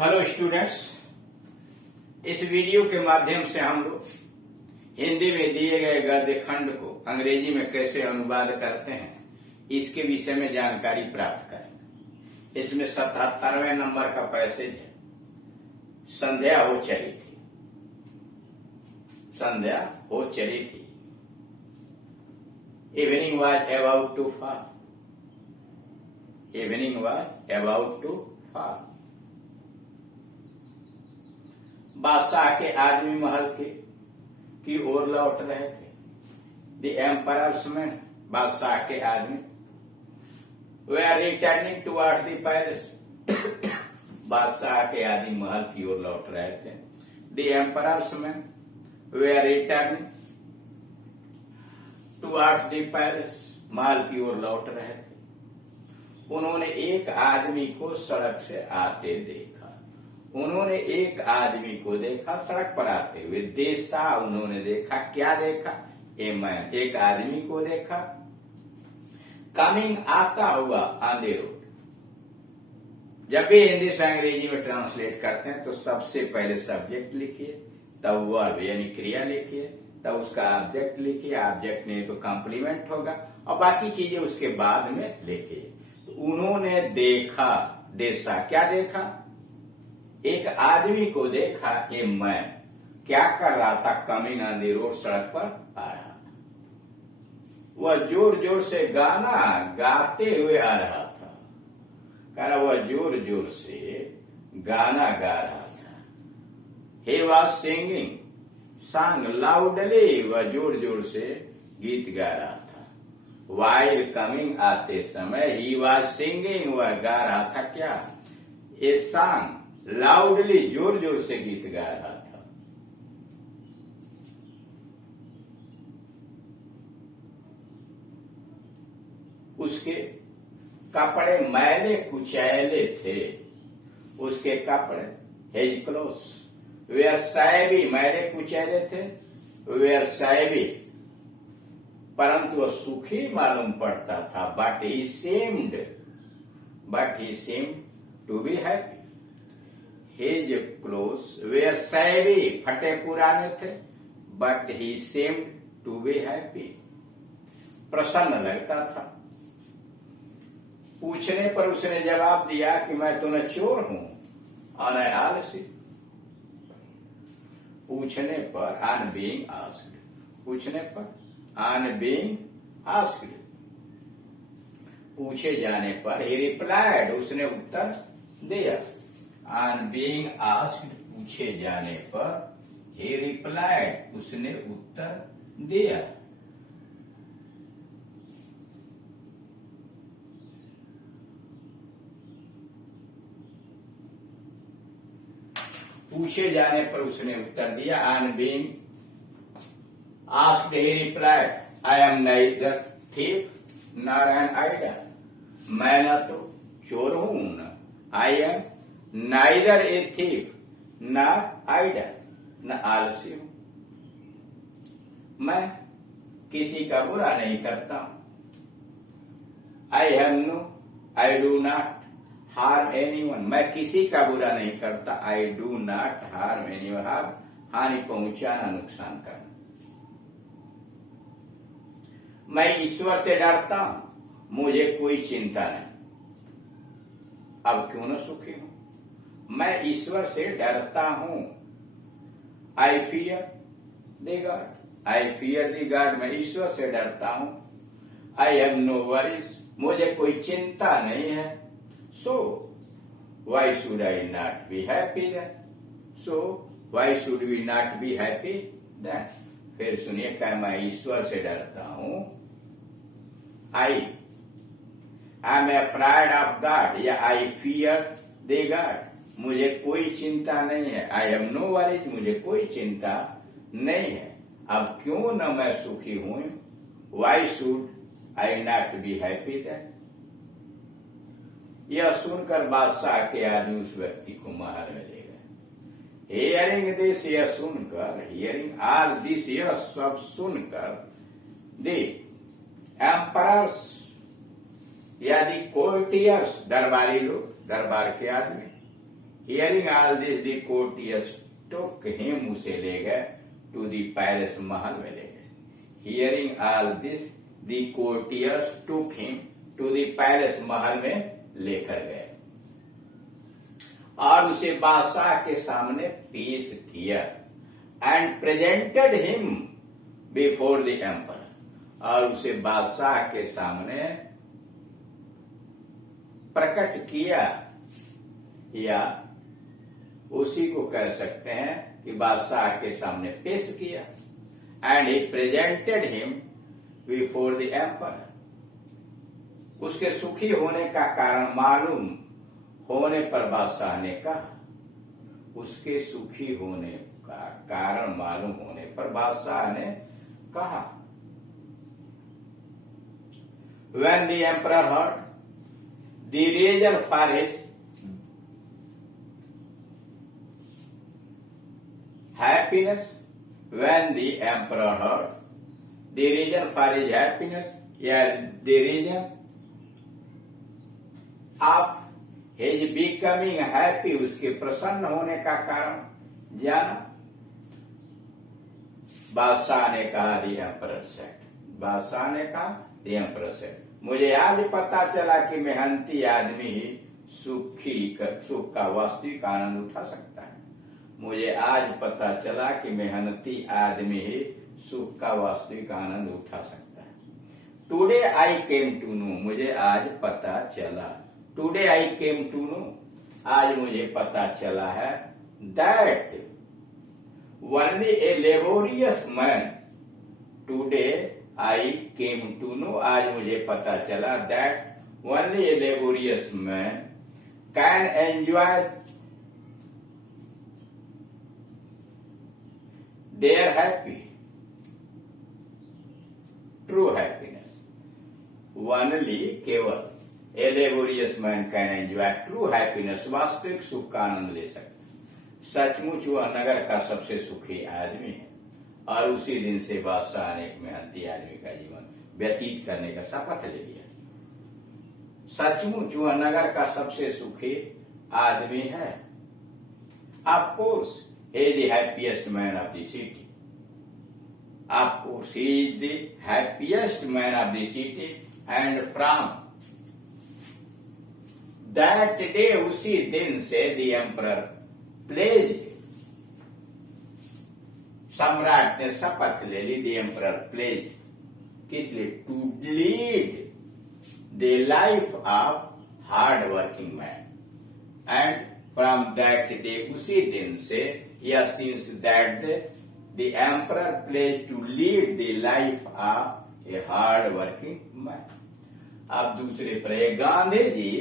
Hello students, इस video के माध्यम से हम लोग हिंदी में दिए गए गद्य खंड को अंग्रेजी में कैसे अनुवाद करते हैं इसके विषय में जानकारी प्राप्त करेंगे। इसमें 77वें नंबर का पैसेज है। संध्या हो चली थी, संध्या हो चली थी। Evening was about to fall, evening was about to fall. बादशाह के आदमी महल की ओर लौट रहे थे। द एम्परर्स मैन, बादशाह के आदमी, they are returning towards the palace, बादशाह के आदमी महल की ओर लौट रहे थे। The emperor's man, they are returning towards the palace, महल की ओर लौट रहे थे। उन्होंने एक आदमी को सड़क से आते देखा। उन्होंने एक आदमी को देखा सड़क पर आते हुए। देखा, उन्होंने देखा, क्या देखा? ए मैन, एक आदमी को देखा कमिंग, आता हुआ ऑन द रोड। जब भी हिंदी से अंग्रेजी में ट्रांसलेट करते हैं तो सबसे पहले सब्जेक्ट लिखिए, तब वर्ब यानी क्रिया लिखिए, तब उसका ऑब्जेक्ट लिखिए। ऑब्जेक्ट नहीं तो कॉम्प्लीमेंट होगा और बाकी चीजें उसके बाद में लिखिए। तो उन्होंने देखा, देखा, क्या देखा? एक आदमी को देखा। ए मैन, क्या कर रहा था? कमिंग ऑन द रोड, सड़क पर आ रहा था। वह जोर जोर से गाना गाते हुए आ रहा था। कह रहा वह जोर जोर से गाना गा रहा था। ही वॉज सिंगिंग, सांग लाउडली, वह जोर जोर से गीत गा रहा था। वाइल कमिंग, आते समय, ही वॉज सिंगिंग, वह गा रहा था क्या? ए सांग लाउडली, जोर जोर से गीत गा रहा था। उसके कपड़े मैले कुचैले थे। उसके कपड़े, हिज क्लोथ्स वेयर सैबी, मैले कुचैले थे, वेयर सैबी, परंतु वह सुखी मालूम पड़ता था। But he seemed to be happy. His clothes were shabby, फटे पुराने थे, but he seemed to be happy, प्रसन्न लगता था। पूछने पर उसने जवाब दिया कि मैं तो न चोर हूं और न आलसी। पूछने पर, on being asked, पूछने पर, on being asked, पूछे जाने पर, he replied, उसने उत्तर दिया। On being asked, पूछे जाने पर, he replied, उसने उत्तर दिया। पूछे जाने पर उसने उत्तर दिया। On being asked, he replied, I am neither thief nor an idler, मैं न तो चोर हूं न, I am neither a thief nor idle, न आलसी हूं। मैं किसी का बुरा नहीं करता हूं। I have no, I do not harm anyone, मैं किसी का बुरा नहीं करता। I do not harm anyone, हानि पहुंचाना, नुकसान करना। मैं ईश्वर से डरता हूं, मुझे कोई चिंता नहीं। अब क्यों न सुखी हूं? मैं ईश्वर से डरता हूं। I fear the God, I fear the God, मैं ईश्वर से डरता हूं। आई हैव नो वरीज, मुझे कोई चिंता नहीं है। So why should I not be happy then, so why should we not be happy then. फिर सुनिए, क्या मैं ईश्वर से डरता हूं। I am afraid of God, या आई फियर द गॉड, मुझे कोई चिंता नहीं है। आई हैव नो वरीज, मुझे कोई चिंता नहीं है। अब क्यों न मैं सुखी हूं? Why should I not be happy then. यह सुनकर बादशाह के आदमी उस व्यक्ति को मार ले गए। हियरिंग दिस, यह सुनकर, हियरिंग ऑल दिस, यह सब सुनकर, द एम्परर्स या दी कोर्टियर्स, दरबारी लोग, दरबार के आदमी, hearing all this the courtiers took him, उसे ले गए टू द पैलेस, महल में ले गए। Hearing all this the courtiers took him to the palace, महल में लेकर गए और उसे बादशाह के सामने पेश किया। And presented him before the emperor, और उसे बादशाह के सामने प्रकट किया, या उसी को कह सकते हैं कि बादशाह के सामने पेश किया। And he presented him before the emperor, उसके सुखी होने का कारण मालूम होने पर बादशाह ने कहा, उसके सुखी होने का कारण मालूम होने पर बादशाह ने कहा। When the emperor heard the reason for his happiness, when the emperor heard the reason for his happiness, या the reason of his becoming happy, उसके प्रसन्न होने का कारण जाना, बादशाह ने कहा the emperor said, बादशाह ने कहा the emperor said, मुझे आज पता चला कि मेहनती आदमी ही सुख का वास्तविक आनंद उठा सकता है। मुझे आज पता चला कि मेहनती आदमी ही सुख का वास्तविक आनंद उठा सकता है। Today I came to know, मुझे आज पता चला। Today I came to know, आज मुझे पता चला है। That only a laborious man, today I came to know, आज मुझे पता चला। That only a laborious man can enjoy their happy true happiness. Only केवल a laborious man can enjoy true happiness, वास्तविक सुख का आनंद ले सकता। सचमुच वह नगर का सबसे सुखी आदमी है। और उसी दिन से बादशाह ने एक मेहनती आदमी का जीवन व्यतीत करने का शपथ ले लिया। सचमुच वह नगर का सबसे सुखी आदमी है। Of course he is the happiest man of the city. Of course he is the happiest man of the city. And from that day, उसी दिन से the emperor pledged, सम्राट ने शपथ ले ली। the emperor pledged, किस लिए? to lead the life of hard working man. And from that day, उसी दिन से, या since that day, the emperor pledged to lead the life of a hard working man. अब दूसरे पर गांधी जी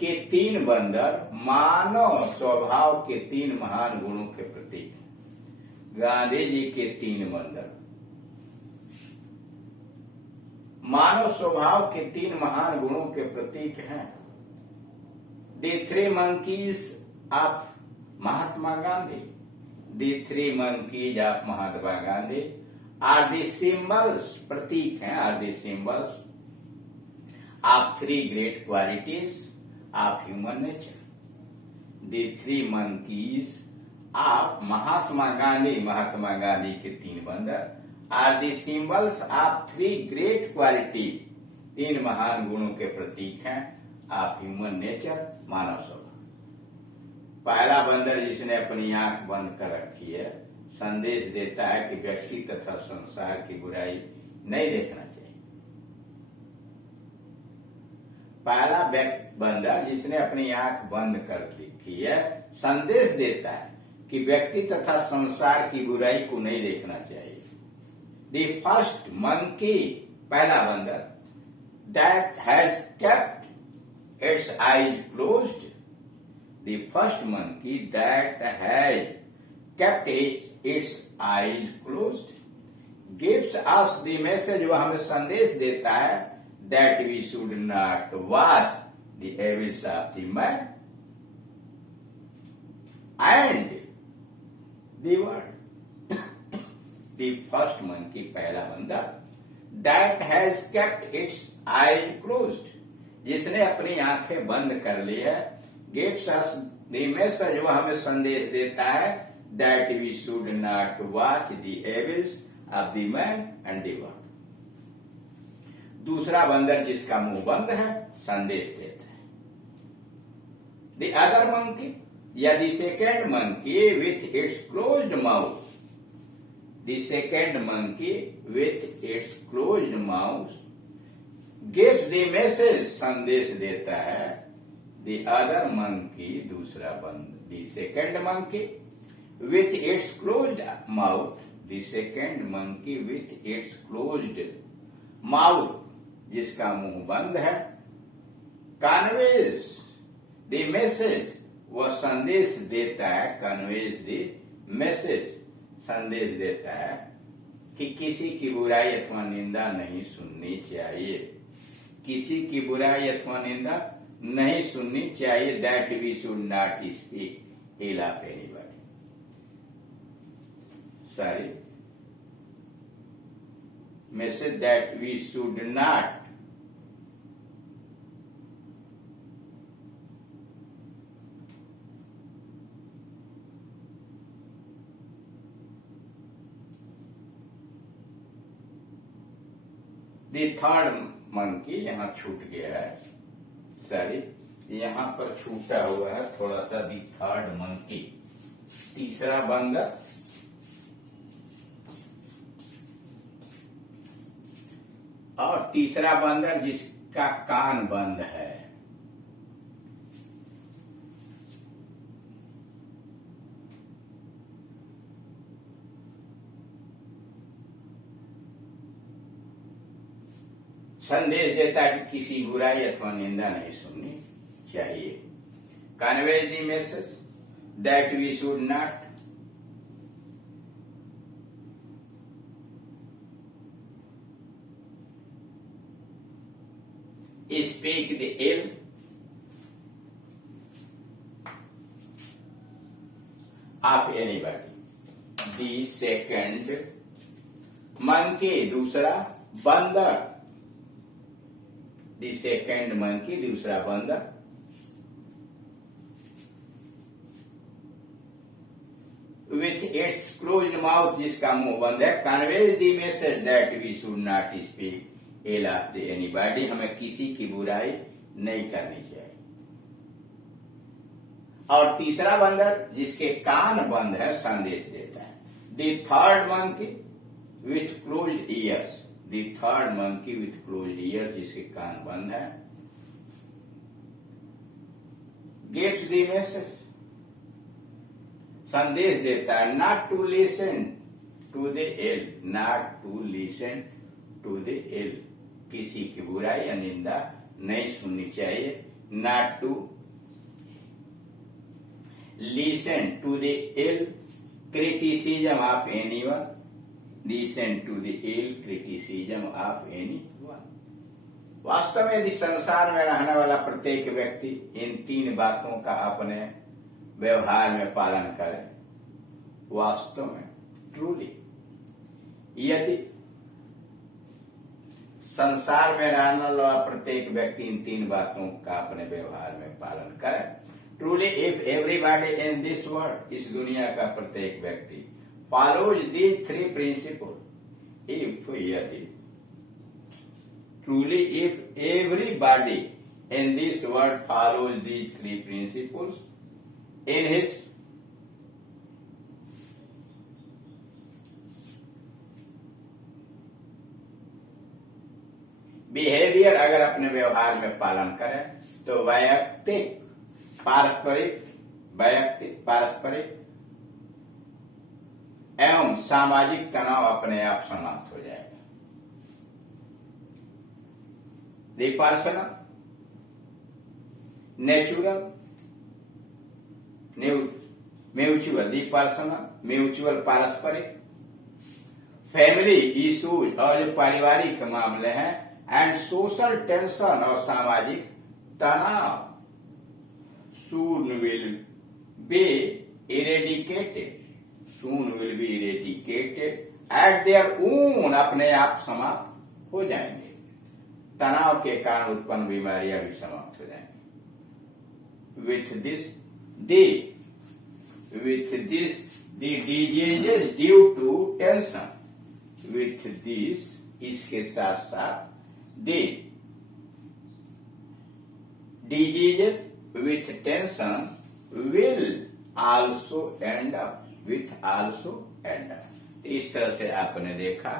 के 3 बंदर मानव स्वभाव के 3 महान गुणों के प्रतीक। गांधी जी के 3 बंदर मानव स्वभाव के 3 महान गुणों के प्रतीक हैं। The 3 monkeys of Mahatma Gandhi, the 3 monkeys of Mahatma Gandhi are the symbols, प्रतीक हैं, are the symbols of 3 great qualities of human nature. The 3 monkeys of Mahatma Gandhi, Mahatma Gandhi के 3 बंदर, are the symbols of 3 great qualities, 3 महान गुणों के प्रतीक हैं of human nature, मानव स्वभाव। पहला बंदर जिसने अपनी आंख बंद कर रखी है, संदेश देता है कि व्यक्ति तथा संसार की बुराई नहीं देखना चाहिए। पहला बंदर जिसने अपनी आंख बंद कर रखी है, संदेश देता है कि व्यक्ति तथा संसार की बुराई को नहीं देखना चाहिए। द फर्स्ट मंकी, पहला बंदर, that has kept its eyes closed. The first monkey that has kept its eyes closed gives us the message, वह हमें संदेश देता है, that we should not watch the evils of the man and the world. The first monkey, पहला बंदर, that has kept its eyes closed, जिसने अपनी आंखें बंद कर ली है, gives us the message, वह हमें संदेश देता है that we should not watch the evils of the man and the world. दूसरा बंदर जिसका मुंह बंद है संदेश देता है. The other monkey, या the second monkey with its closed mouth, the second monkey with its closed mouth gives the message, संदेश देता है. The other monkey, दूसरा बंदर, the second monkey with its closed mouth, the second monkey with its closed mouth, जिसका मुंह बंद है, conveys the message, वह संदेश देता है, conveys the message, संदेश देता है कि किसी की बुराई अथवा निंदा नहीं सुननी चाहिए, किसी की बुराई अथवा निंदा नहीं सुननी चाहिए. That we should not speak ill of anybody. Sorry, message that we should not the third monkey, यहां छूट गया है, सॉरी, यहां पर छूटा हुआ है थोड़ा सा. the third monkey, तीसरा बंदर, और तीसरा बंदर जिसका कान बंद है. संदेश देता है कि किसी बुराई अथवा निंदा नहीं सुननी चाहिए. Conveys the message that we should not speak the ill of anybody. The second monkey, दूसरा बंदर, the second monkey, दूसरा बंदर, with its closed mouth, जिसका मुंह बंद है, conveys the message that we should not speak ill of anybody, हमें किसी की बुराई नहीं करनी चाहिए. और तीसरा बंदर जिसके कान बंद है संदेश देता है. The third monkey with closed ears, the third monkey with closed ears, जिसके कान बंद है, gives the message, संदेश देता है, not to listen to the ill, not to listen to the ill, किसी की बुराई या निंदा नहीं सुननी चाहिए. not to listen to the ill criticism of anyone, listen to the ill criticism of anyone. वास्तव में इस संसार में रहने वाला प्रत्येक व्यक्ति इन तीन बातों का अपने व्यवहार में पालन करे. वास्तव में ट्रूली, यदि संसार में रहने वाला प्रत्येक व्यक्ति इन तीन बातों का अपने व्यवहार में पालन करे, truly if everybody in this world, इस दुनिया का प्रत्येक व्यक्ति, follows these three principle, if यदि, truly if everybody in this world follows these three principles in his behaviour, अगर अपने व्यवहार में पालन करें तो वैयक्तिक पारस्परिक एवं सामाजिक तनाव अपने आप समाप्त हो जाएगा. The personal, natural, mutual, the personal, mutual, पारस्परिक, फैमिली इश्यूज, और जो पारिवारिक मामले हैं, एंड सोशल टेंशन, और सामाजिक तनाव, soon will be eradicated, soon will be eradicated at their own, अपने आप समाप्त हो जाएंगे. तनाव के कारण उत्पन्न बीमारियां भी समाप्त हो जाएंगी. with this the diseases due to tension, with this इसके साथ साथ the diseases with tension will also end up, with also end up। इस तरह से आपने देखा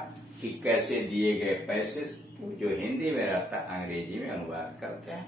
कि कैसे दिए गए पैसेज जो हिंदी में रहता अंग्रेजी में अनुवाद करते हैं।